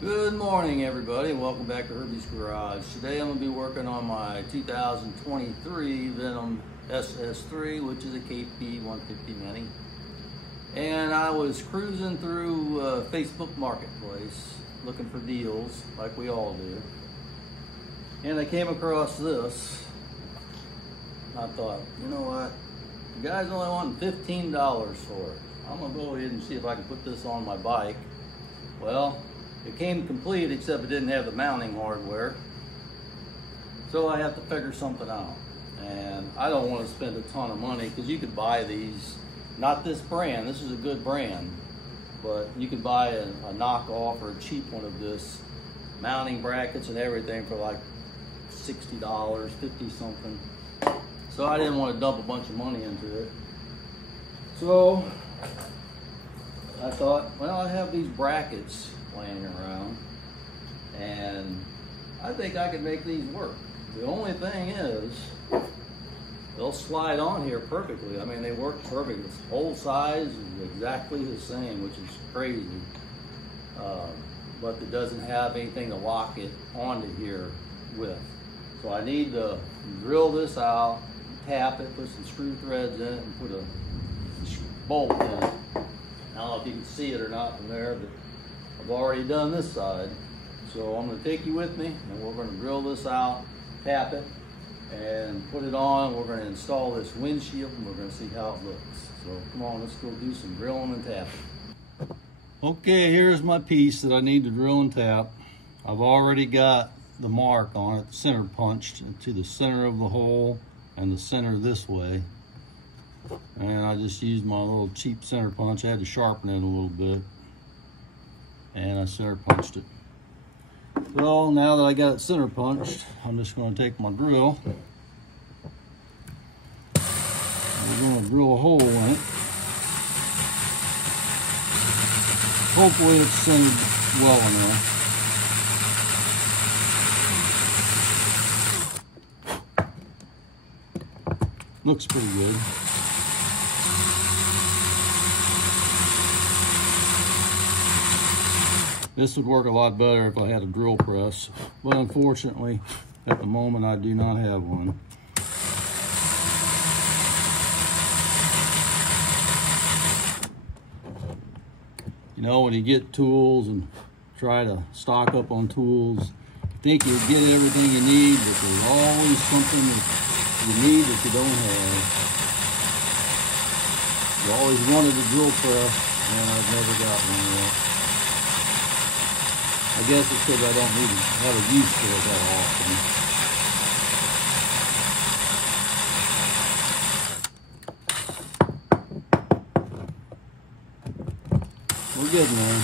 Good morning, everybody, and welcome back to Herbie's Garage. Today I'm going to be working on my 2023 Venom SS3, which is a KP 150 Mini. And I was cruising through Facebook Marketplace looking for deals, like we all do. And I came across this. I thought, you know what? The guy's only wanting $15 for it. I'm going to go ahead and see if I can put this on my bike. Well, it came complete except it didn't have the mounting hardware. So I have to figure something out. And I don't want to spend a ton of money because you could buy these, not this brand, this is a good brand, but you could buy a knockoff or a cheap one of this, mounting brackets and everything for like $60, 50 something. So I didn't want to dump a bunch of money into it. So I thought, well, I have these brackets laying around and I think I could make these work. The only thing is they'll slide on here perfectly. I mean, they work perfect. This whole size is exactly the same, which is crazy. But it doesn't have anything to lock it onto here with. So I need to drill this out, tap it, put some screw threads in it, and put a bolt in it. I don't know if you can see it or not from there, but I've already done this side. So I'm going to take you with me and we're going to drill this out, tap it, and put it on. We're going to install this windshield and we're going to see how it looks. So come on, let's go do some drilling and tapping. Okay, here's my piece that I need to drill and tap. I've already got the mark on it, center punched to the center of the hole and the center this way. And I just used my little cheap center punch. I had to sharpen it a little bit. And I center punched it. Well, now that I got it center punched, I'm just going to take my drill. We're going to drill a hole in it. Hopefully it's centered well enough. Looks pretty good. This would work a lot better if I had a drill press, but unfortunately, at the moment, I do not have one. You know, when you get tools and try to stock up on tools, you think you'll get everything you need, but there's always something that you need that you don't have. You always wanted a drill press, and I've never got one yet. I guess it's because I don't really have a use for it that often. We're good, man.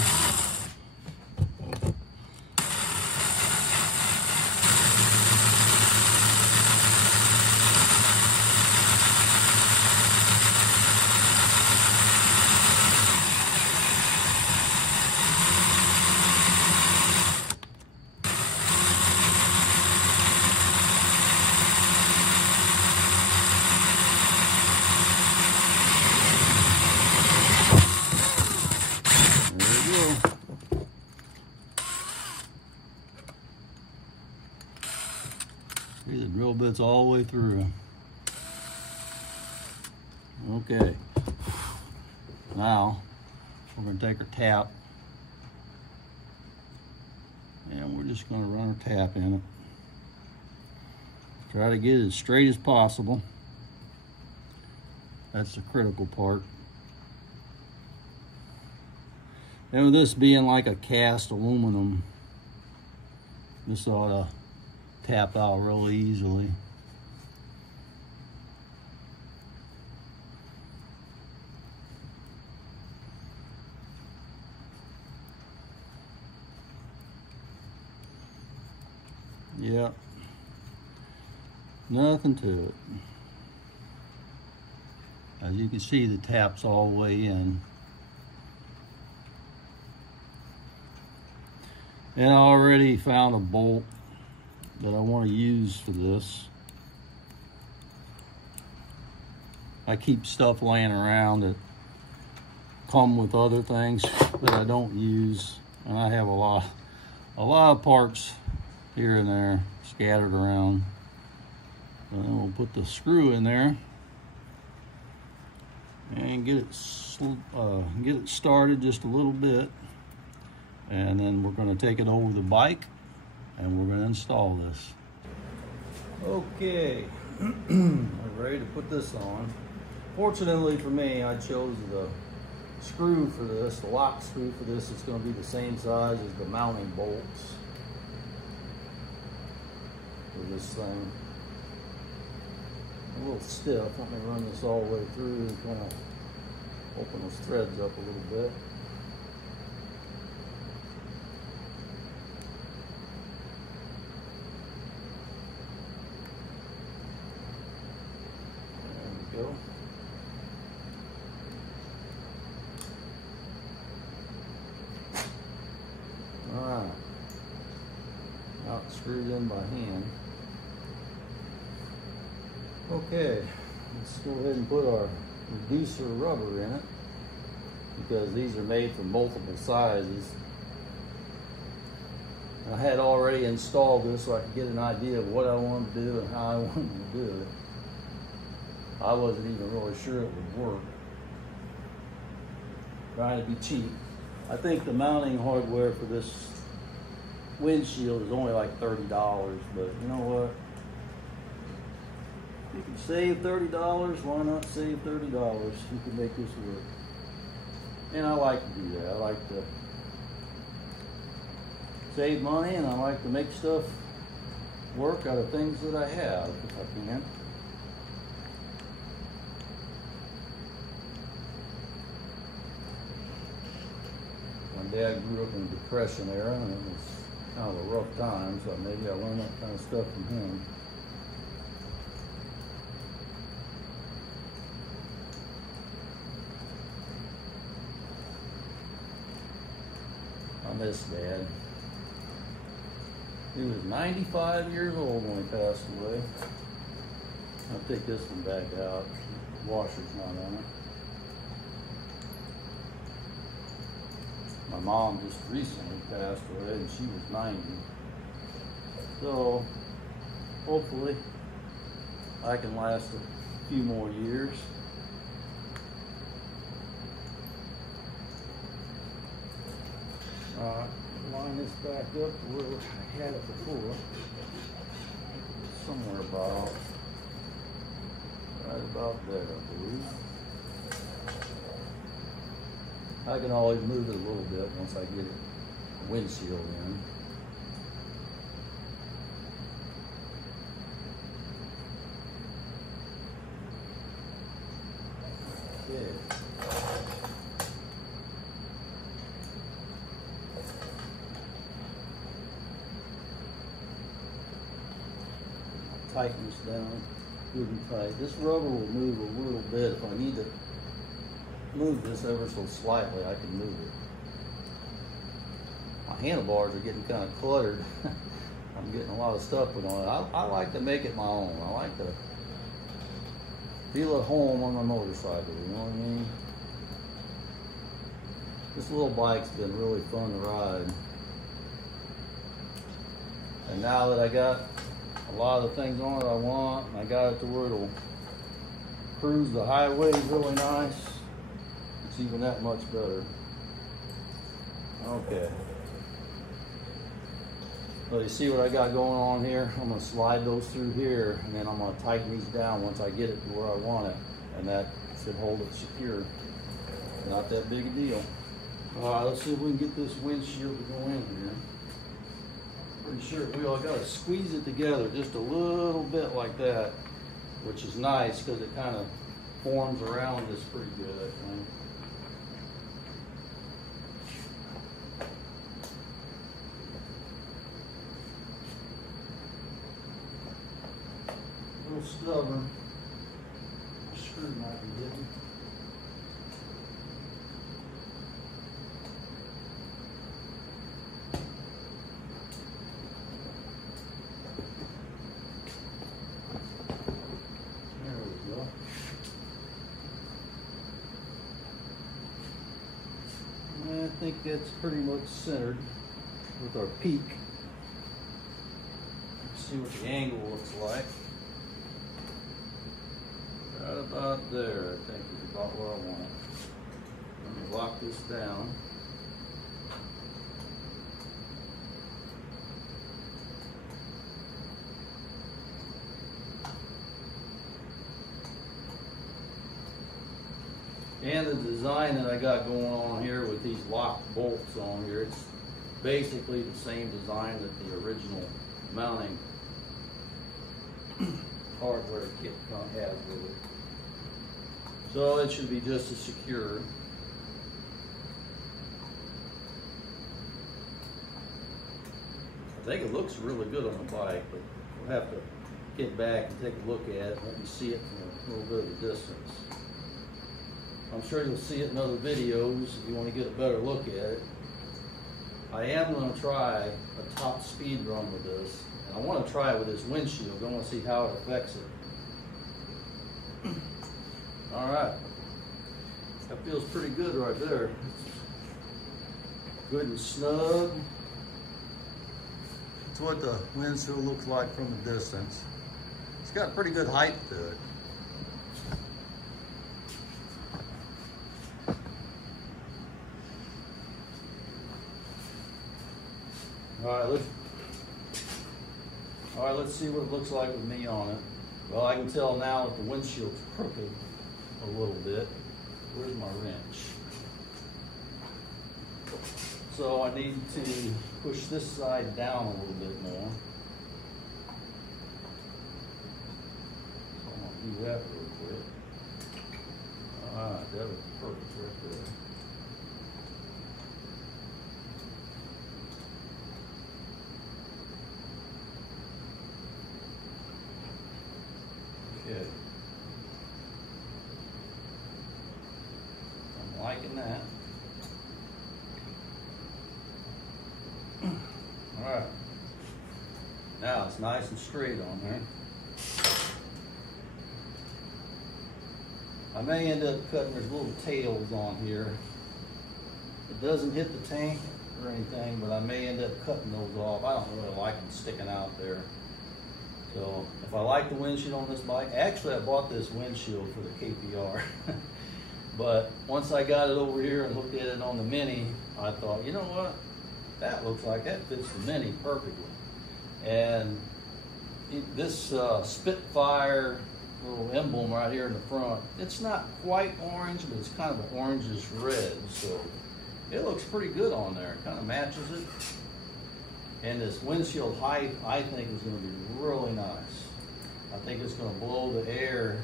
See the drill bits all the way through. Okay. Now we're going to take our tap and we're just going to run our tap in it. Try to get it as straight as possible. That's the critical part. And with this being like a cast aluminum, this ought to tap out really easily. Yep. Nothing to it. As you can see, the tap's all the way in. And I already found a bolt that I want to use for this. I keep stuff laying around that come with other things that I don't use, and I have a a lot of parts here and there scattered around. And then we'll put the screw in there and get it started just a little bit, and then we're going to take it over the bike and we're going to install this. Okay, I'm ready to put this on. Fortunately for me, I chose the screw for this, the lock screw for this. It's going to be the same size as the mounting bolts for this thing. A little stiff. Let me run this all the way through and kind of open those threads up a little bit. There we go. Alright. Now it's screwed in by hand. Okay, let's go ahead and put our reducer rubber in it, because these are made for multiple sizes. I had already installed this so I could get an idea of what I wanted to do and how I wanted to do it. I wasn't even really sure it would work. Trying to be cheap. I think the mounting hardware for this windshield is only like $30, but you know what? You can save $30, why not save $30? You can make this work. And I like to do that. I like to save money, and I like to make stuff work out of things that I have, if I can. My dad grew up in the Depression era, and it was kind of a rough time, so maybe I learned that kind of stuff from him. I miss Dad. He was 95 years old when he passed away. I'll take this one back out. The washer's not on it. My mom just recently passed away and she was 90. So hopefully I can last a few more years. Line this back up to where I had it before. Somewhere about, right about there, I believe. I can always move it a little bit once I get the windshield in. Okay. Tighten this down good and tight. This rubber will move a little bit. If I need to move this ever so slightly, I can move it. My handlebars are getting kind of cluttered. I'm getting a lot of stuff put on it. I like to make it my own. I like to feel at home on my motorcycle, you know what I mean? This little bike's been really fun to ride. And now that I got a lot of the things on it I want, and I got it to where it'll cruise the highways really nice, it's even that much better. Okay. So you see what I got going on here? I'm going to slide those through here, and then I'm going to tighten these down once I get it to where I want it, and that should hold it secure. Not that big a deal. All right, let's see if we can get this windshield to go in here. Pretty sure we all got to squeeze it together just a little bit like that, which is nice because it kind of forms around this pretty good, I think. A little stubborn. The screw might be getting. I think that's pretty much centered. with our peak. See what the angle looks like. Right about there, I think is about where I want it. Let me lock this down. And the design that I got going on here with these locked bolts on here, it's basically the same design that the original mounting hardware kit has with it. So it should be just as secure. I think it looks really good on the bike, but we'll have to get back and take a look at it, let me see it from a little bit of a distance. I'm sure you'll see it in other videos if you want to get a better look at it. I am going to try a top speed run with this. And I want to try it with this windshield. I want to see how it affects it. All right. That feels pretty good right there. Good and snug. That's what the windshield looks like from a distance. It's got pretty good height to it. All right, let's see what it looks like with me on it. Well, I can tell now that the windshield's crooked a little bit. Where's my wrench? So I need to push this side down a little bit more. So I'm gonna do that real quick. All right, that was perfect right there. Okay. I'm liking that. All right. Now it's nice and straight on there. I may end up cutting, there's little tails on here. It doesn't hit the tank or anything, but I may end up cutting those off. I don't really like them sticking out there. So if I like the windshield on this bike, actually I bought this windshield for the KPR. But once I got it over here and looked at it on the Mini, I thought, you know what? That looks like that fits the Mini perfectly. And this Spitfire little emblem right here in the front, it's not quite orange, but it's kind of an orangish red. So it looks pretty good on there. It kind of matches it. And this windshield height, I think, is going to be really nice. I think it's going to blow the air.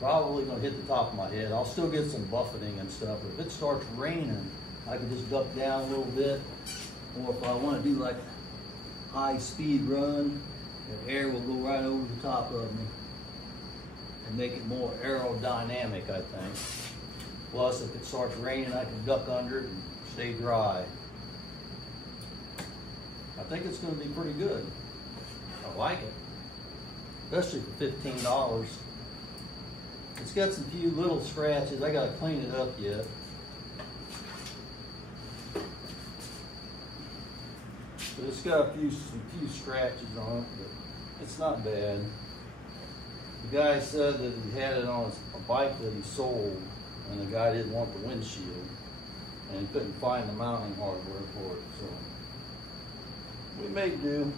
Probably going to hit the top of my head. I'll still get some buffeting and stuff. But if it starts raining, I can just duck down a little bit. Or if I want to do like a high speed run, the air will go right over the top of me and make it more aerodynamic, I think. Plus, if it starts raining, I can duck under it and stay dry. I think it's going to be pretty good. I like it, especially for $15. It's got some few little scratches. I got to clean it up yet. But it's got some few scratches on it, but it's not bad. The guy said that he had it on a bike that he sold, and the guy didn't want the windshield, and he couldn't find the mounting hardware for it, so we may do.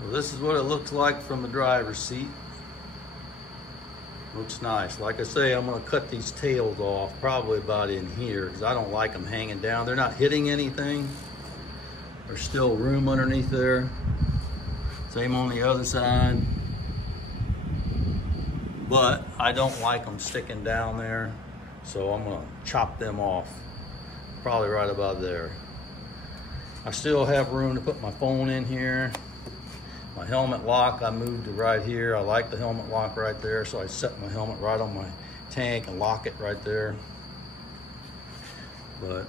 Well, this is what it looks like from the driver's seat. Looks nice. Like I say, I'm going to cut these tails off probably about in here because I don't like them hanging down. They're not hitting anything. There's still room underneath there. Same on the other side. But I don't like them sticking down there, so I'm going to chop them off probably right about there. I still have room to put my phone in here. My helmet lock, I moved to right here. I like the helmet lock right there, so I set my helmet right on my tank and lock it right there. But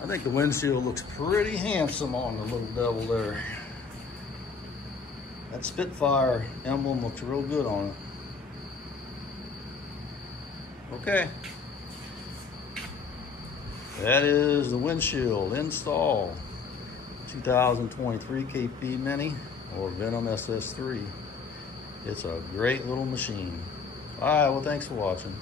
I think the windshield looks pretty handsome on the little devil there. That Spitfire emblem looks real good on it. Okay. That is the Windshield install 2023 KP Mini or Venom SS3. It's a great little machine. All right, well, thanks for watching.